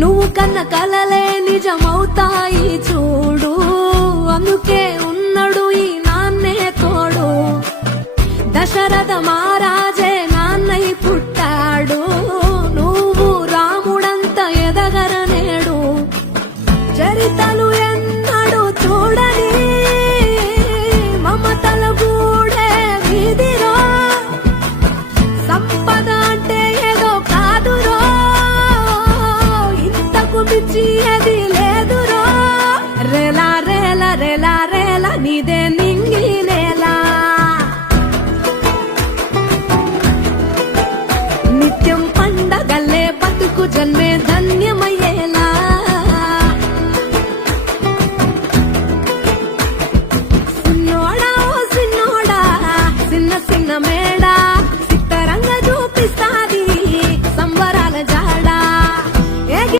నువ్వు కన్న కలలే నిజమవుతాయి చూడు, అందుకే ఉన్నాడు ఈ నాన్నే తోడు. దశరథ మహారాజే నాన్నై పుట్టాడు, నువ్వు రాముడంత ఎదగరనేడు. చరితలు ఎన్నడు చూడని మమతల గూడే వీధిరో, సంపద అంటే ఏదో కాదురో, ఇంతకు మించి ఏది లేదురో. రేలా రేలా రేలా రేలా నీదే నింగి నేలా, నిత్యం పండగల్లే బతుకు జన్మే ధన్యం.